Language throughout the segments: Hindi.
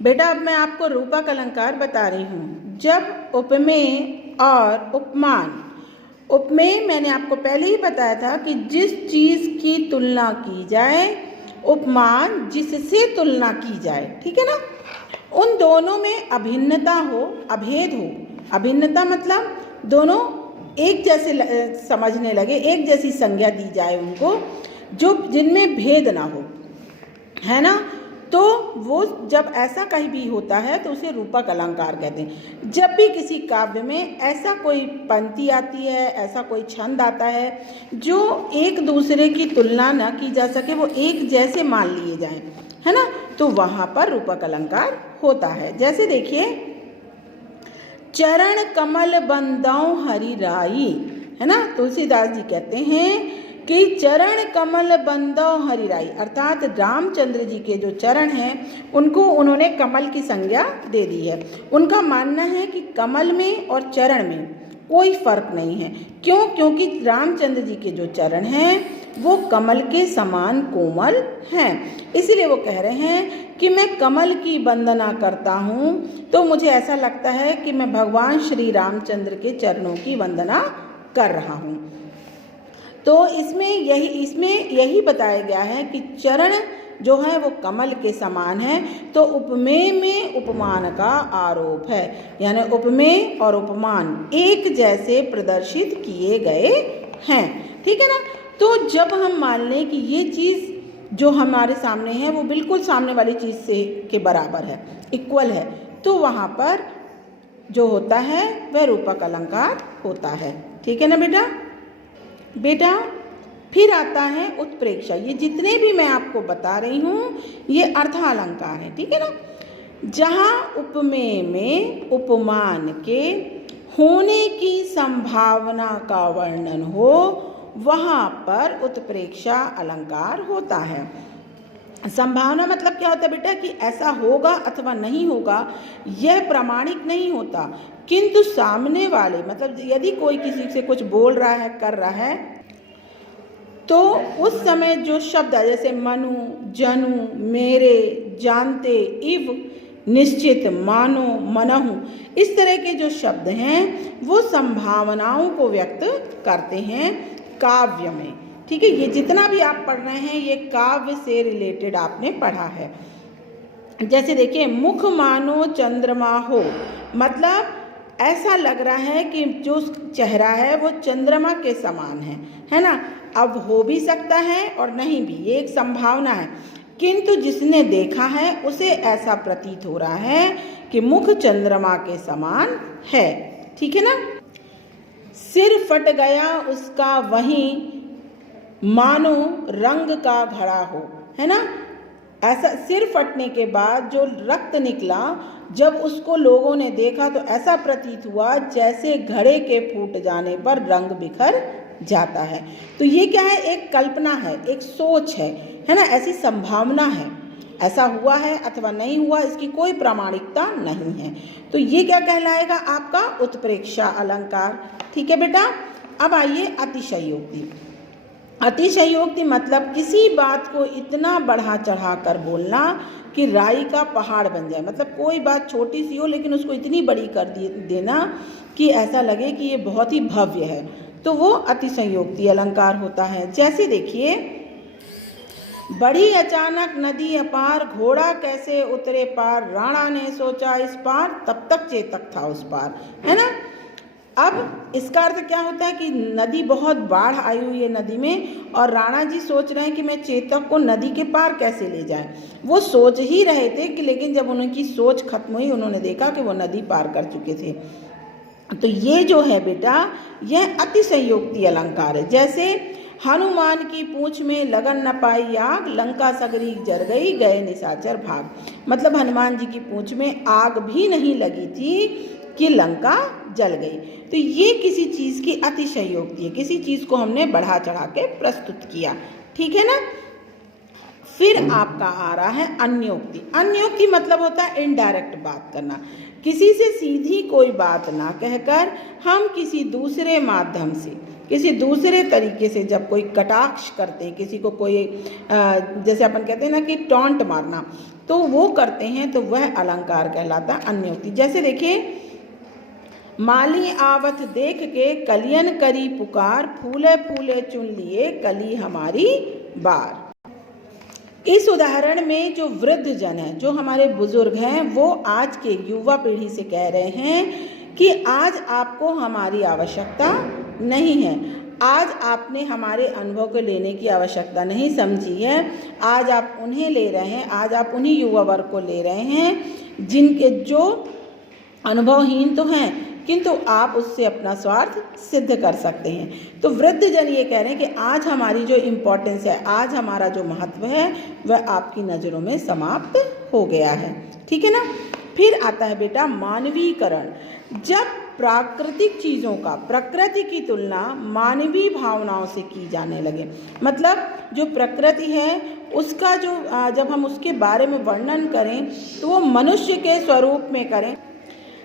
बेटा अब मैं आपको रूपक अलंकार बता रही हूँ। जब उपमेय और उपमान, उपमेय मैंने आपको पहले ही बताया था कि जिस चीज़ की तुलना की जाए, उपमान जिससे तुलना की जाए, ठीक है ना। उन दोनों में अभिन्नता हो, अभेद हो। अभिन्नता मतलब दोनों एक जैसे समझने लगे, एक जैसी संज्ञा दी जाए उनको, जो जिनमें भेद ना हो, है ना। तो वो जब ऐसा कहीं भी होता है तो उसे रूपक अलंकार कहते हैं। जब भी किसी काव्य में ऐसा कोई पंक्ति आती है, ऐसा कोई छंद आता है जो एक दूसरे की तुलना न की जा सके, वो एक जैसे मान लिए जाएं, है ना, तो वहाँ पर रूपक अलंकार होता है। जैसे देखिए, चरण कमल बंदाओ हरि राई, है ना। तुलसीदास जी कहते हैं कि चरण कमल बंदो हरिराई, अर्थात रामचंद्र जी के जो चरण हैं उनको उन्होंने कमल की संज्ञा दे दी है। उनका मानना है कि कमल में और चरण में कोई फर्क नहीं है। क्यों? क्योंकि रामचंद्र जी के जो चरण हैं वो कमल के समान कोमल हैं। इसलिए वो कह रहे हैं कि मैं कमल की वंदना करता हूँ तो मुझे ऐसा लगता है कि मैं भगवान श्री रामचंद्र के चरणों की वंदना कर रहा हूँ। तो इसमें यही बताया गया है कि चरण जो है वो कमल के समान है। तो उपमेय में उपमान का आरोप है, यानी उपमेय और उपमान एक जैसे प्रदर्शित किए गए हैं, ठीक है ना। तो जब हम मान लें कि ये चीज़ जो हमारे सामने है वो बिल्कुल सामने वाली चीज़ से के बराबर है, इक्वल है, तो वहाँ पर जो होता है वह रूपक अलंकार होता है, ठीक है ना बेटा। फिर आता है उत्प्रेक्षा। ये जितने भी मैं आपको बता रही हूँ ये अर्थालंकार है, ठीक है ना। जहाँ उपमेय में उपमान के होने की संभावना का वर्णन हो वहाँ पर उत्प्रेक्षा अलंकार होता है। संभावना मतलब क्या होता है बेटा कि ऐसा होगा अथवा नहीं होगा, यह प्रामाणिक नहीं होता, किंतु सामने वाले मतलब यदि कोई किसी से कुछ बोल रहा है, कर रहा है, तो उस समय जो शब्द है जैसे मनु, जनु, मेरे, जानते, इव, निश्चित, मानो, मनहु, इस तरह के जो शब्द हैं वो संभावनाओं को व्यक्त करते हैं काव्य में, ठीक है। ये जितना भी आप पढ़ रहे हैं ये काव्य से रिलेटेड आपने पढ़ा है। जैसे देखिए, मुख मानो चंद्रमा हो, मतलब ऐसा लग रहा है कि जो चेहरा है वो चंद्रमा के समान है ना। अब हो भी सकता है और नहीं भी, ये एक संभावना है, किंतु जिसने देखा है उसे ऐसा प्रतीत हो रहा है कि मुख चंद्रमा के समान है, ठीक है ना। सिर फट गया उसका वहीं मानो रंग का घड़ा हो, है ना। ऐसा सिर फटने के बाद जो रक्त निकला, जब उसको लोगों ने देखा तो ऐसा प्रतीत हुआ जैसे घड़े के फूट जाने पर रंग बिखर जाता है। तो ये क्या है? एक कल्पना है, एक सोच है ना, ऐसी संभावना है, ऐसा हुआ है अथवा नहीं हुआ, इसकी कोई प्रामाणिकता नहीं है। तो ये क्या कहलाएगा? आपका उत्प्रेक्षा अलंकार, ठीक है बेटा। अब आइए अतिशयोक्ति। अतिशयोक्ति मतलब किसी बात को इतना बढ़ा चढ़ा कर बोलना कि राई का पहाड़ बन जाए, मतलब कोई बात छोटी सी हो लेकिन उसको इतनी बड़ी कर देना कि ऐसा लगे कि ये बहुत ही भव्य है, तो वो अतिशयोक्ति अलंकार होता है। जैसे देखिए, बढ़ी अचानक नदी अपार, घोड़ा कैसे उतरे पार, राणा ने सोचा इस पार, तब तक चेतक था उस पार, है ना। अब इसका अर्थ क्या होता है कि नदी, बहुत बाढ़ आई हुई है नदी में और राणा जी सोच रहे हैं कि मैं चेतक को नदी के पार कैसे ले जाएं। वो सोच ही रहे थे कि लेकिन जब उनकी सोच खत्म हुई, उन्होंने देखा कि वो नदी पार कर चुके थे। तो ये जो है बेटा, यह अतिशयोक्ति अलंकार है। जैसे हनुमान की पूंछ में लगन न पाई आग, लंका सगरी जर गई, गए निशाचर भाग। मतलब हनुमान जी की पूंछ में आग भी नहीं लगी थी कि लंका जल गई। तो ये किसी चीज़ की अतिशयोक्ति है, किसी चीज़ को हमने बढ़ा चढ़ा के प्रस्तुत किया, ठीक है ना। फिर आपका आ रहा है अन्योक्ति। अन्योक्ति मतलब होता है इनडायरेक्ट बात करना, किसी से सीधी कोई बात ना कहकर हम किसी दूसरे माध्यम से किसी दूसरे तरीके से जब कोई कटाक्ष करते हैं, किसी को कोई जैसे अपन कहते हैं ना कि टॉन्ट मारना, तो वो करते हैं तो वह अलंकार कहलाता है अन्योक्ति। जैसे देखिए, माली आवत देख के कलियन करी पुकार, फूले फूले चुन लिए कली हमारी बार। इस उदाहरण में जो वृद्ध जन है, जो हमारे बुजुर्ग हैं, वो आज के युवा पीढ़ी से कह रहे हैं कि आज आपको हमारी आवश्यकता नहीं है, आज आपने हमारे अनुभव को लेने की आवश्यकता नहीं समझी है, आज आप उन्हें ले रहे हैं, आज आप उन्हीं युवा वर्ग को ले रहे हैं जिनके जो अनुभवहीन तो हैं किंतु आप उससे अपना स्वार्थ सिद्ध कर सकते हैं। तो वृद्ध जन ये कह रहे हैं कि आज हमारी जो इम्पोर्टेंस है, आज हमारा जो महत्व है, वह आपकी नज़रों में समाप्त हो गया है। ठीक है ना। फिर आता है बेटा मानवीकरण। जब प्राकृतिक चीज़ों का, प्रकृति की तुलना मानवीय भावनाओं से की जाने लगे, मतलब जो प्रकृति है उसका जो जब हम उसके बारे में वर्णन करें तो वो मनुष्य के स्वरूप में करें।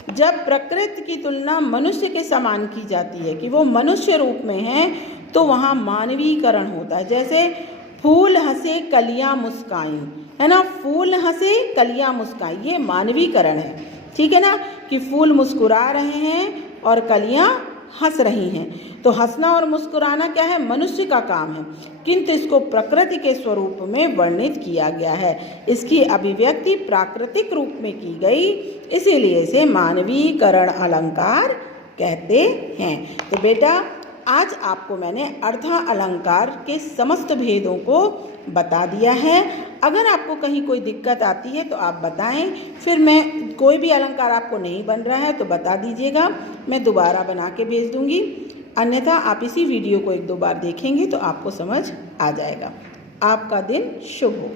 जब प्रकृति की तुलना मनुष्य के समान की जाती है कि वो मनुष्य रूप में है, तो वहाँ मानवीकरण होता है। जैसे फूल हंसे कलियाँ मुस्काई, है ना, फूल हंसे कलियाँ मुस्काई, ये मानवीकरण है। ठीक है ना, कि फूल मुस्कुरा रहे हैं और कलियाँ हंस रही हैं। तो हंसना और मुस्कुराना क्या है, मनुष्य का काम है, किंतु इसको प्रकृति के स्वरूप में वर्णित किया गया है। इसकी अभिव्यक्ति प्राकृतिक रूप में की गई, इसीलिए इसे मानवीकरण अलंकार कहते हैं। तो बेटा आज आपको मैंने अर्थ अलंकार के समस्त भेदों को बता दिया है। अगर आपको कहीं कोई दिक्कत आती है तो आप बताएं, फिर मैं कोई भी अलंकार आपको नहीं बन रहा है तो बता दीजिएगा, मैं दोबारा बना के भेज दूंगी। अन्यथा आप इसी वीडियो को 1-2 बार देखेंगे तो आपको समझ आ जाएगा। आपका दिन शुभ हो।